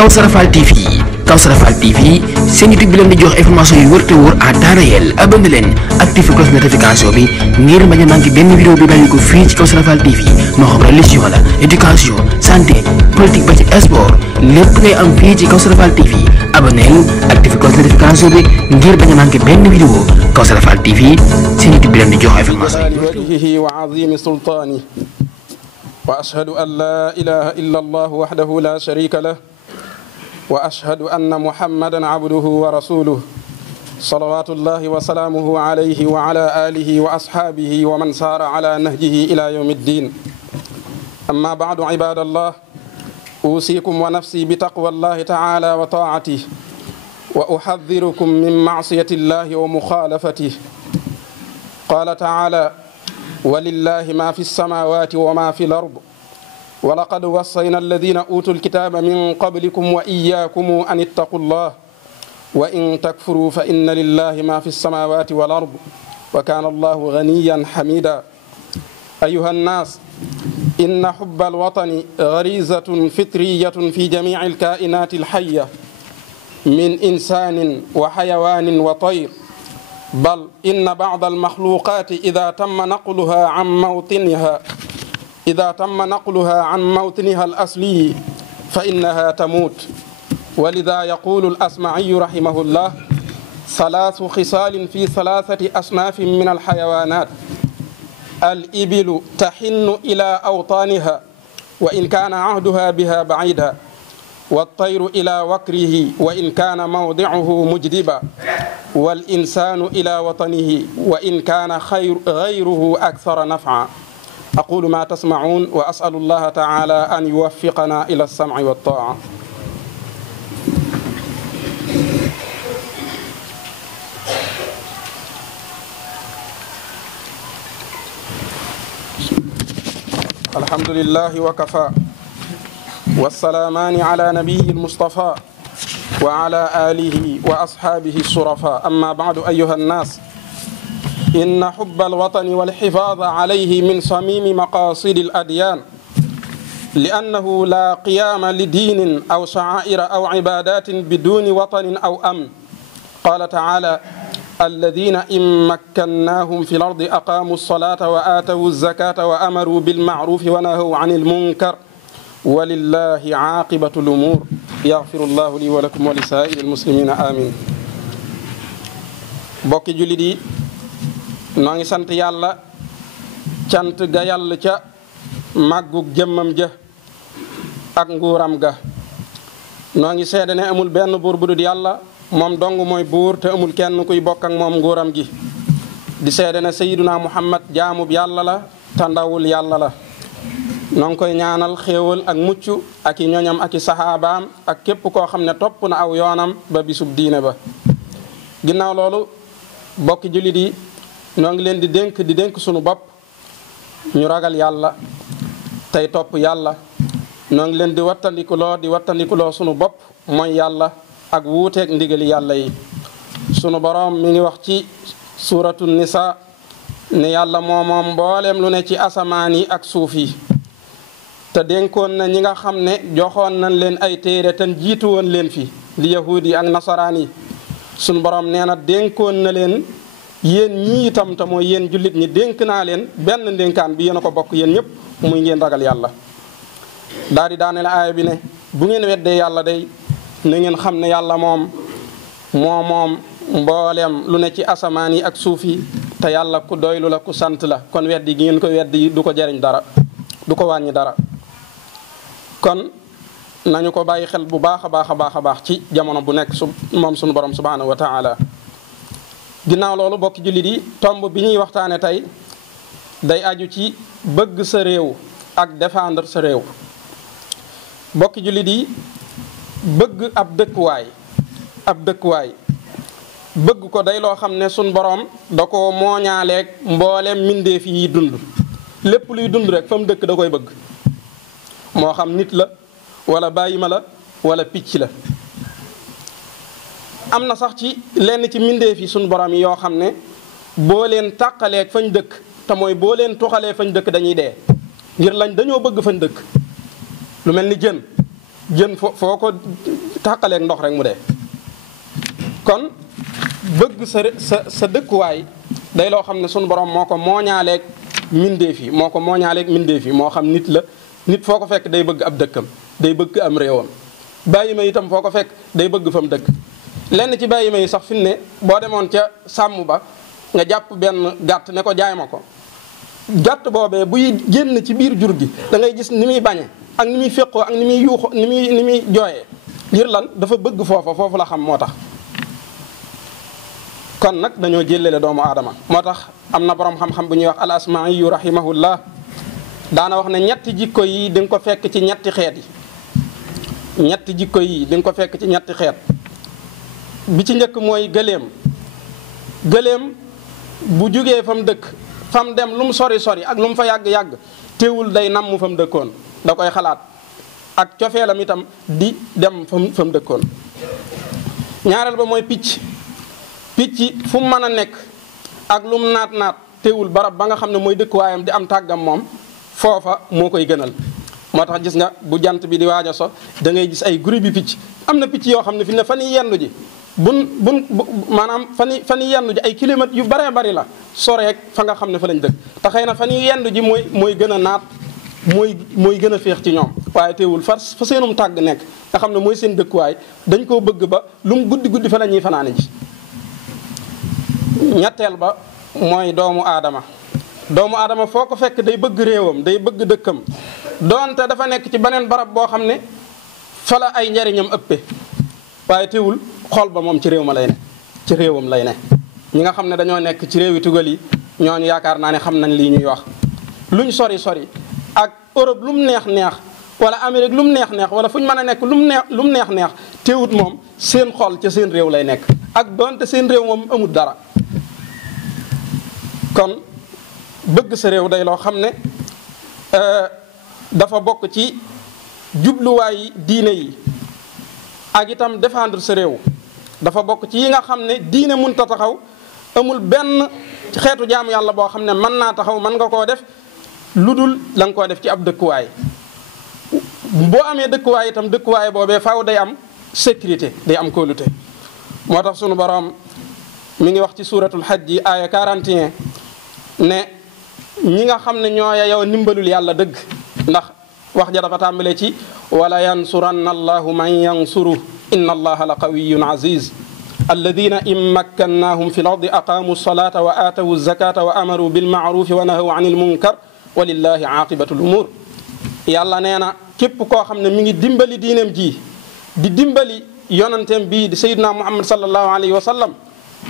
Kawsara Fall TV Kawsara Fall TV seen YouTube bi leen di jox information yu wër te wóor à temps réel abonné leen activé cloche notification bi ngir bañ a manqué benn vidéo bi bàyyi ko fii ci Kawsara Fall TV moo xam religion la éducation santé politique ba ci sport lépp ngay am fii ci Kawsara Fall TV abonné activé cloche notification bi ngir bañ a manqué benn vidéo Kawsara Fall TV seen YouTube bi leen di jox information yi wa azimi sultaani wa ashhadu an la ilaha illa allah wahdahu la sharika lah wa ashhadu anna muhammadan abduhu wa rasuluhu salawatullahi wa salaamuhu alayhi wa ala alihi wa ashaabihi wa man saara ala nahjihi ila yawmi ddin amma ba'du ibadallah usikum wa nafsi bi taqwallahi ta'ala wa ta'atihi wa uhadhirukum min ma'siyati llahi wa mukhalafatihi qala ta'ala walillahi ma fi samawati wa ma fi l-ard wa laqad wassayna alladhina utul kitaba min qablikum wa iyyakum an ittaqu llah wa in takfuru fa inna lillahi ma fi samawati wal ard wa kana allahu ghaniyan hamida ayuha nnas inna hubba alwatani gharizatun fitriyatun fi jami'i alkainati alhayya min insanin wa hayawanin wa tayr bal inna ba'da almakhluqati idha tamma naqluha an mawtiniha al-asli fa innaha tamut ولذا يقول الأصمعي رحمه الله ثلاث خصال في ثلاثة أصناف من الحيوانات الإبل تحن إلى أوطانها وإن كان عهدها بها بعيدا والطير إلى وكره وإن كان موضعه مجدبا والإنسان إلى وطنه وإن كان غيره أكثر نفعا أقول ما تسمعون وأسأل الله تعالى أن يوفقنا إلى السمع والطاعة الحمد لله وكفى والسلامان على نبيه المصطفى وعلى آله وأصحابه الشرفاء أما بعد أيها الناس إن حب الوطن والحفاظ عليه من صميم مقاصد الأديان لأنه لا قيام لدين أو شعائر أو عبادات بدون وطن أو أمن قال تعالى الذين إن مكناهم في الأرض أقاموا الصلاة وآتوا الزكاة وأمروا بالمعروف ونهوا عن المنكر ولله عاقبة الأمور يغفر الله لي ولكم ولسائر المسلمين آمين bokki jullit yi noo ngi sant yàlla cant ga yàlla ca màggug jëmmam ja ak nguuram ga noo ngi seede ne amul benn buur bu dul yàlla moom dong mooy buur te amul kenn kuy bokk ak moom nguuram gi di seede ne sayyiduna muhammad jaamub yàlla la te ndawul yàlla la noo ngi koy ñaanal xéewal ak mucc ak i ñoñam ak i saxaabaam ak képp koo xam ne topp na aw yoonam ba bisub diine ba ginnaaw loolu bokki jullit yi noo ngi leen di dénk sunu bopp ñu ragal yàlla tey topp yàlla noo ngi leen di wattandikuloo sunu bopp mooy yàlla ak wuuteeg ndigali yàlla yi sunu boroom mi ngi wax ci suuratu nisa ne yàlla moomoom mbooleem lu ne ci asamaan yi ak suuf yi te dénkoon na ñi nga xam ne joxoon nañ leen ay téere te jiitu woon leen fi li yahuud yi ak nasaraan yi sunu boroom nee na dénkoon na leen yéen ñii itam te mooy yéen jullit ñi dénk naa leen benn ndénkaan bi yéen a ko bokk yéen ñëpp muy ngeen ragal yàlla daal di daane la aaya bi ne bu ngeen weddee yàlla day na ngeen xam ne yàlla moom mbooleem lu ne ci asamaan yi ak suuf yi te yàlla ku doylu la ku sant la kon weddi gi ngeen ko weddi du ko jariñ dara du ko wàññi dara kon nañu ko bàyyi xel bu baax a baax ci jamono bu nekk moom sunu borom subhanahu wa taala ginnaaw loolu bokki jullit yi tomb bi ñuy waxtaane tey day aju ci bëgg sa réew ak défendre sa réew bokki jullit yi bëgg ab dëkkuwaay bëgg ko day loo xam ne sun borom da ko mooñaaleeg mboolem mbindeef yi dund lépp luy dund rek fa mu dëkk da koy bëgg moo xam nit la wala bàyyima la wala picc la am na sax ci lenn ci mbindeef yi sun borom yi yoo xam ne boo leen tàqaleeg fañ dëkk te mooy boo leen tuxalee fañ dëkk dañuy dee ngir lañ dañoo bëgg fañ dëkk lu mel ni jën jën foo ko tàqaleeg ndox rek mu dee. kon bëgg sa dëkkuwaay day loo xam ne sunu borom moo ko mooñaaleeg mbindeef yi moo xam nit la nit foo ko fekk day bëgg ab dëkkam day bëgg am réewam. bàyyi ma itam foo ko fekk day bëgg fa mu dëkk lenn ci bàyyi ma yi sax fi mu ne boo demoon ca sàmm ba nga jàpp benn gàtt ne ko jaay ma ko gàtt boobee buy génn ci biir jur gi da ngay gis ni muy bañe ak ni muy féqoo ak ni muy yuuxu ni muy jooyee ngir lan dafa bëgg foofu la xam moo tax. kon nag dañoo jëlale doomu aadama moo tax am na borom xam-xam bu ñuy wax al asma'i yu rahimahullah daana wax ne ñetti jikko yi di nga ko fekk ci ñetti xeet yi. ñetti jikko yi di nga ko fekk ci ñetti xeet bi ci njëkk mooy gëléem bu jugee fa mu dëkk fa mu dem lu mu sori ak lu mu fa yàgg teewul day namm fa mu dëkkoon da koy xalaat ak cofeelam itam di dem fa mu dëkkoon. ñaareel ba mooy picc fu mu mën a nekk ak lu mu naat teewul barab ba nga xam ne mooy dëkkuwaayam di am tàggam moom foofa moo koy gënal. moo tax gis nga bu jant bi di waaj a so da ngay gis ay groupe bi picc am na picc yoo xam ne fi ne fan yi yendu ji maanaam fan yi yendu ji ay kilomètres yu baree bari la soreek fa nga xam ne fa lañ dëkk te xëy na fan yi yendu ji mooy gën a naat mooy gën a féex ci ñoom waaye teewul fa seenum tàgg nekk nga xam ne mooy seen dëkkuwaay dañ koo bëgg ba lu mu guddi fa la ñuy fanaane ji. ñetteel ba mooy doomu aadama foo ko fekk day bëgg réewam day bëgg dëkkam doonte dafa nekk ci beneen barab boo xam ne fa la ay njariñam ëppe waaye teewul xol ba moom ci réewam lay ne ñi nga xam ne dañoo nekk ci réewi tugal yi ñooñu yaakaar naa ne xam nañ lii ñuy wax luñ sori ak Europe lu mu neex wala Amérique lu mu neex wala fu ñu mën a nekk lu mu neex teewut moom seen xol ca seen réew lay nekk ak doonte seen réew moom amul dara. kon bëgg sa réew day loo xam ne dafa bokk ci jubluwaay diine yi ak itam défendre sa réew dafa bokk ci yi nga xam ne diine mënta taxaw amul benn xeetu jaamu yàlla boo xam ne mën naa taxaw mën nga koo def lu dul la nga koo def ci ab dëkkuwaay. boo amee dëkkuwaay itam dëkkuwaay boobee faaw day am sécurité day am kóolute moo tax sunu borom mi ngi wax ci suuratul Hajj yi aaya 41 ne ñi nga xam ne ñoo yow ndimbalul yàlla dëgg ndax wax ja dafa tàmbalee ci wala yansuranna allahu man yansuru inna allaha la qawiyyun aziz alladina in makkannahum fi l ardi aqamu salata wa aatawu zakata wa amaru bilmaarufi wa nahaw anil munkar wa lillahi aqibatu l umur yàlla nee na képp koo xam ne mi ngi dimbali diineem ji di dimbali yonanteem bii di sayyidina muhammad sallallahu alayhi wa sallam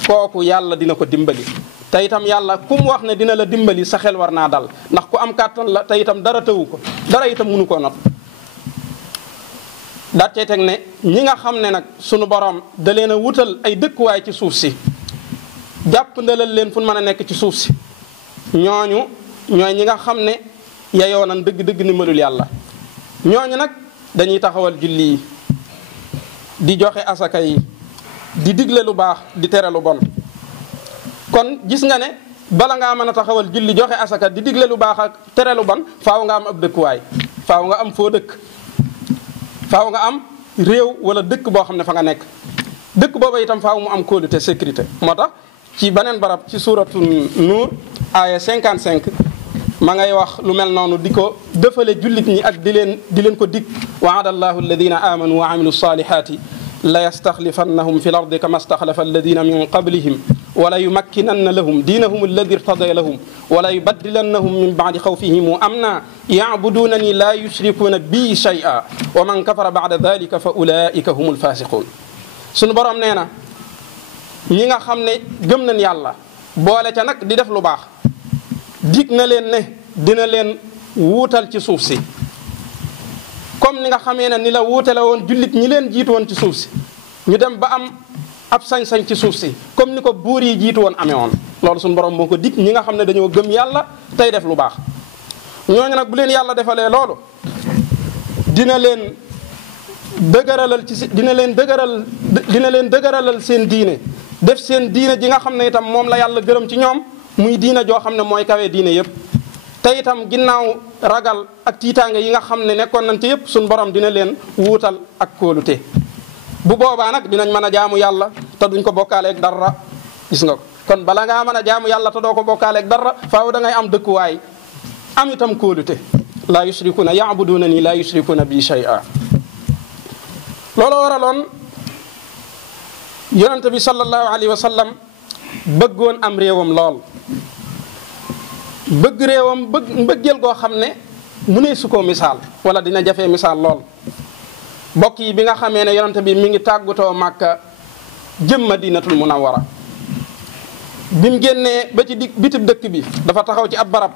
kooku yàlla dina ko dimbali te itam yàlla ku mu wax ne dina la dimbali sa xel war naa dal ndax ku am kàttan la te itam dara tëwu ko dara itam mënu koo not daat cee teg ne ñi nga xam ne nag sunu borom da leen a wutal ay dëkkuwaay ci suuf si jàpp ndalal leen fu mën a nekk ci suuf si ñooñu ñooy ñi nga xam ne yayoo nan dëgg-dëgg ndimbalul yàlla ñooñu nag dañuy taxawal julli yi di joxe asaka yi di digle lu baax di tere lu bon kon gis nga ne bala ngaa mën a taxawal julli joxe asaka di digle lu baax ak tere lu bon faaw nga am ab dëkkuwaay faaw nga am foo dëkk faaw nga am réew wala dëkk boo xam ne fa nga nekk dëkk booba itam faaw mu am kóolute sécurité moo tax ci beneen barab ci suuratu Nuur aaya 55 ma ngay wax lu mel noonu di ko dëfale jullit ñi ak di leen ko dig wa'ada allahu alladina amanu wa amilu salihati la yastaxlifannahum fi l ardi kama staxlafa alladina min qablihim wala yumakkinanna lahum diinahum alladi irtada lahum wala yubaddilannahum min ba'di xawfihim amna ya'budunani la yushrikuuna bi shay'a wa man kafara ba'da dhalika fa ulaika humul fasiqun sunu borom nee na ñi nga xam ne gëm nañ yàlla boole ca nag di def lu baax dig na leen ne dina leen wuutal ci suuf si comme ni nga xamee ne ni la wuutale woon jullit ñi leen jiitu woon ci suuf si ñu dem ba am ab sañ-sañ ci suuf si comme ni ko buur yi jiitu woon amee woon loolu suñu borom moo ko dig ñi nga xam ne dañoo gëm yàlla tey def lu baax ñooñu nag bu leen yàlla defalee loolu dina leen dëgëralal seen diine def seen diine ji nga xam ne itam moom la yàlla gërëm ci ñoom muy diine joo xam ne mooy kawe diine yëpp te itam ginnaaw ragal ak tiitaange yi nga xam ne nekkoon nañ ci yëpp suñ borom dina leen wuutal ak kóolute. bu boobaa nag dinañ mën a jaamu yàlla te duñ ko bokkaaleeg dara. gis nga ko kon bala ngaa mën a jaamu yàlla te doo ko bokkaaleeg dara faaw da ngay am dëkkuwaay am itam kóolute. laa yushrikuuna ya'buduuna nii laa yushrikuuna bi shay'a. looloo waraloon yonente bi sallallahu alayhi wa sallam bëggoon am réewam lool. bëgg réewam mbëggeel goo xam ne mu ne su ko misaal wala dina jafee misaal lool. mbokk yi bi nga xamee ne yonente bi mi ngi tàggatoo Màkka jëm Madinatul Munawwara bi mu génnee ba ci bitib dëkk bi dafa taxaw ci ab barab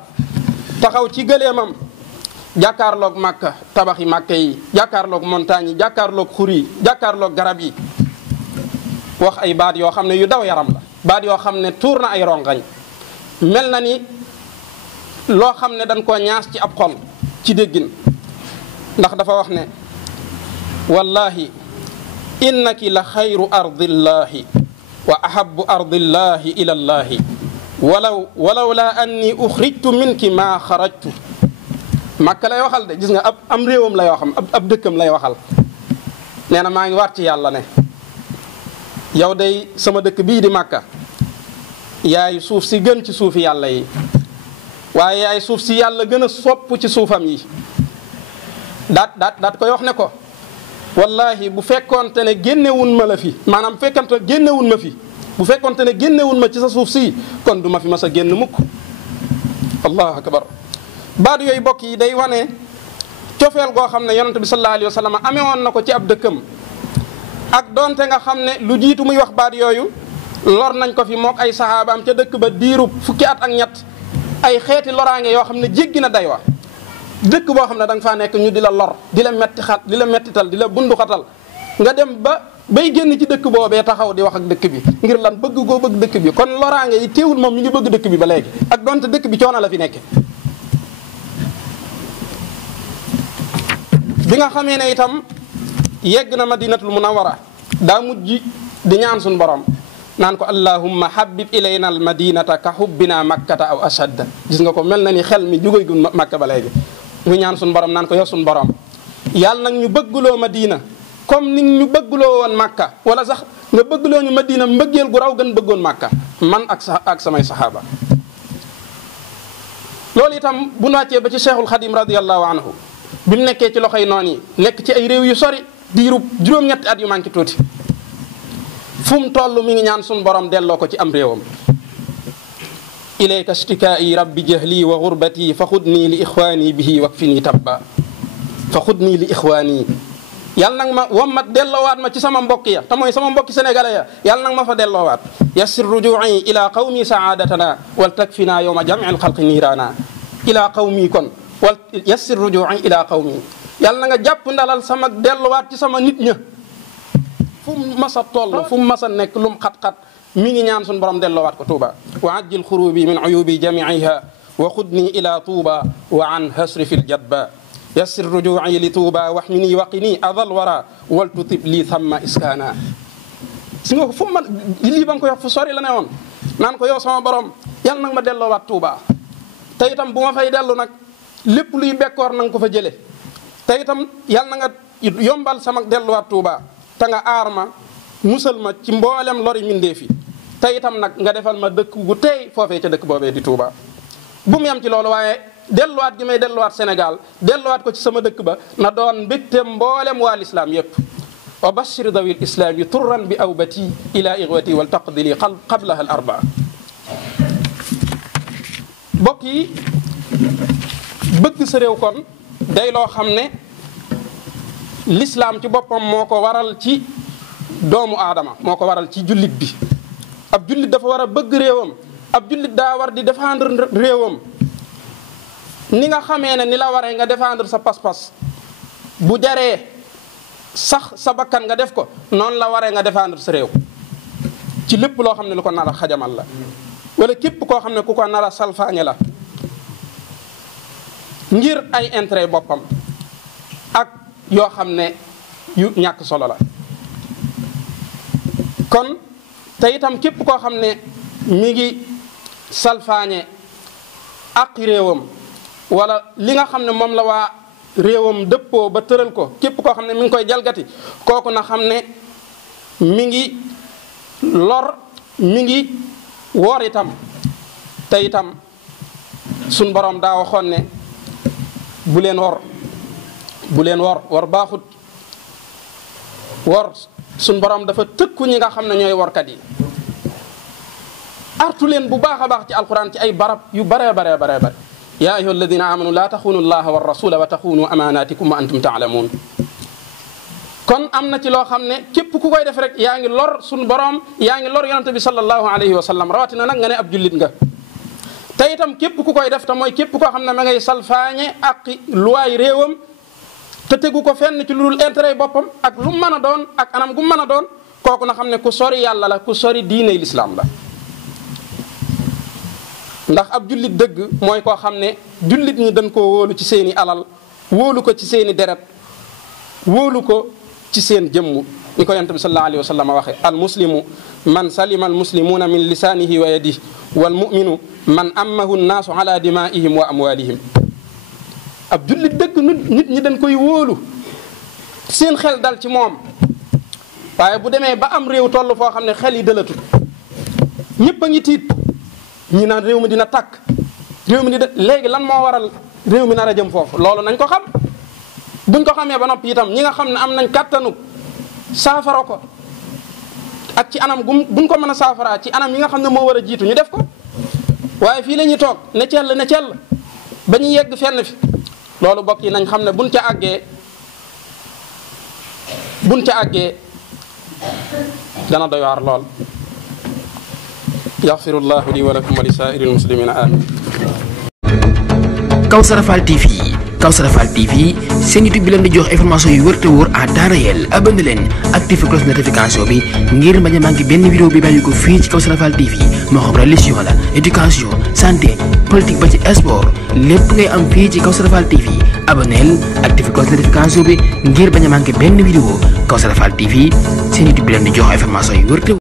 taxaw ci gëleemam jàkkaarloog Màkka tabaxi Màkka yi jàkkaarloog montagne yi jàkkaarloog xur yi jàkkaarloog garab yi wax ay baat yoo xam ne yu daw yaram la baat yoo xam ne tuur na ay rongañ mel na ni loo xam ne dañ koo ñaas ci ab xol ci déggin ndax dafa wax ne wallahi innaki la xayru ardillahi wa ahabu ardillahi ila llahi walaw la anni uxrijtu minki maa xarajtu. Màkka lay waxal de gis nga am réewam lay waxam ab dëkkam lay waxal. nee na maa ngi waat ci yàlla ne yow day sama dëkk bii di Màkka yaay suuf si gën ci suufi yàlla yi waaye yaay suuf si yàlla gën a sopp ci suufam yi. daat koy wax ne ko wallahi bu fekkoonte ne génnewun ma la fi maanaam fekkante génnewun ma fi bu fekkoonte ne génnewun ma ci sa suuf si kon du ma fi mas a génn mukk. allahu akbar. baat yooyu bokk yi day wane cofeel goo xam ne yonente bi sallallahu alayhi wa sallam amee woon na ko ci ab dëkkam ak donte nga xam ne lu jiitu muy wax baat yooyu lor nañ ko fi mook ay saxaabaam ca dëkk ba diiru fukki at ak ñett ay xeeti loraange yoo xam ne jéggi na day wa dëkk boo xam ne da nga faa nekk ñu di la lor di la mettital di la bunduxatal nga dem bay génn ci dëkk boobee taxaw di wax ak dëkk bi ngir lan bëgg goo bëgg dëkk bi kon loraange yi teewul moom mi ngi bëgg dëkk bi ba léegi ak donte dëkk bi coono la fi nekke. bi nga xamee ne itam yegg na Madinatul Munawwara daa mujj di ñaan suñu borom naan ko allahumma habib ilayna al madinata ka hubbina makkata aw ashadda. gis nga ko mel na ni xel mi jugóy gu Makka ba léegi mu ñaan suñu borom naan ko yow suñu borom yàlla nag ñu bëggloo Madina comme ni ñu bëggloo woon Makka wala sax nga bëggloo ñu Madina mbëggeel gu raw gën bëggoon Makka man ak samay saxaaba. loolu itam bu ñu wàccee ba ci Cheikhul Khadim radiyallahu anhu bi mu nekkee ci loxoy noon yi nekk ci ay réew yu sori diirub juróom-ñetti at yu manqué tuuti fu mu toll mi ngi ñaan suñu borom delloo ko ci am réewam. ilayka shtikaa'i rabbi jahli wa gurbati fa xudnii li ixwaani bihi wakfini tabba fa xudnii li ixwaani yàlla nag ma wammat delloowaat ma ci sama mbokk ya te mooy sama mbokki sénégalais ya yàlla nag ma fa delloowaat yassir rujuu'i ila qawmi saadatana wal takfina yawma jam'i alxalqi niiraana ila qawmi kon wal yassir rujuu'i ila qawmi yàlla na nga jàpp ndalal sama delluwaat ci sama nit ña fu mu mas a toll fu mu mas a nekk lu mu xat-xat mi ngi ñaan suñu borom delloowaat ko Touba. wa ajjil xurubi min uyubi jamiiha wa xudni ila Touba wa an hasri fil jadba yassir rujuu'i li Touba waxmini waqini adal wara wal tutib lii thamma iskaana. si nga ko fu mu man lii ba nga koy wax fu sori la ne woon naan ko yow sama borom yàlla nag ma delloowaat Touba te itam bu ma fay dellu nag lépp luy bekkoor na nga ko fa jële te itam yàlla na nga yombal sama delluwaat Touba te nga aar ma musal ma ci mboolem lori mindee fi te itam nag nga defal ma dëkk gu tey foofee ca dëkk boobee di Touba. bu mu yem ci loolu waaye delluwaat gi may delluwaat Sénégal delluwaat ko ci sama dëkk ba na doon mbégte mboolem waa lislaam yépp wa bashir dawil islaami turran bi awbati ila ixwati wal taqdili qablaha al arbaa. mbokk yi bëgg sa réew kon day loo xam ne lislaam ci boppam moo ko waral ci doomu aadama moo ko waral ci jullit bi. ab jullit dafa war a bëgg réewam ab jullit daa war di défendre réewam ni nga xamee ne ni la waree nga défendre sa pas-pas bu jaree sax sa bakkan nga def ko noonu la waree nga défendre sa réew ci lépp loo xam ne lu ko nar a xajamal la wala képp koo xam ne ku ko nar a salfaañe la ngir ay intérêt boppam ak yoo xam ne yu ñàkk solo la. kon te itam képp koo xam ne mi ngi salfaañe ak réewam wala li nga xam ne moom la waa réewam dëppoo ba tëral ko képp koo xam ne mi ngi koy jalgati kooku na xam ne mi ngi lor mi ngi woor itam te itam suñ borom daa waxoon ne bu leen wor baaxut. wor suñ borom dafa tëkku ñi nga xam ne ñooy workat yi artu leen bu baax a baax ci alquran ci ay barab yu bare yaa ayyuha alladina amanu laa taxunu allaha wa rasula wa taxunu amanatikum wa antum taalamuun. kon am na ci loo xam ne képp ku koy def rek yaa ngi lor suñ borom yaa ngi lor yonente bi sallallahu alayhi wa sallam rawatina nag nga ne ab jullit nga. te itam képp ku koy def te mooy képp koo xam ne ma ngay salfaañe ak luwaay réewam te tegu ko fenn ci lu dul intérêt boppam ak lu mën a doon ak anam gu mën a doon kooku na xam ne ku sori yàlla la ku sori diiney lislaam la. ndax ab jullit dëgg mooy koo xam ne jullit ñi dañ koo wóolu ci seeni alal wóolu ko ci seeni deret wóolu ko ci seen jëmm ni ko yonent bi sallallahu alayhi wa sallam waxe al muslimu man salima al muslimuuna min lisaanihi wa yadihi wal muminu man ammahu nnaasu ala dimaihim wa amwalihim. ab jullit dëgg nit ñi dañ koy wóolu seen xel dal ci moom waaye bu demee ba am réew toll foo xam ne xel yi dëlatut ñëpp a ngi tiit ñi naan réew mi dina tàkk réew mi dina léegi lan moo waral réew mi nar a jëm foofu loolu nañ ko xam. buñ ko xamee ba noppi itam ñi nga xam ne am nañ kàttanu saafara ko ak ci anam buñ ko mën a saafaraa ci anam yi nga xam ne moo war a jiitu ñu def ko waaye fii la ñuy toog ne cell ba ñu yegg fenn fi loolu bokk yi nañ xam ne buñ ca àggee dana doy waar lool. yaxfirullahu li wa lakum wa li saa'iril muslimina amin. Kawsara Fall TV seen YouTube bi leen di jox information yu wër te wóor à temps réel abonné leen activé cloche notification bi ngir bañ a manqué benn vidéo bi bàyyi ko fii ci Kawsara Fall TV moo xam religion la éducation santé politique ba ci sport lépp ngay am fii ci Kawsara Fall TV abonneel activé cloche notification bi ngir bañ a manqué benn vidéo Kawsara Fall TV seen YouTube bi leen di jox information yu wër te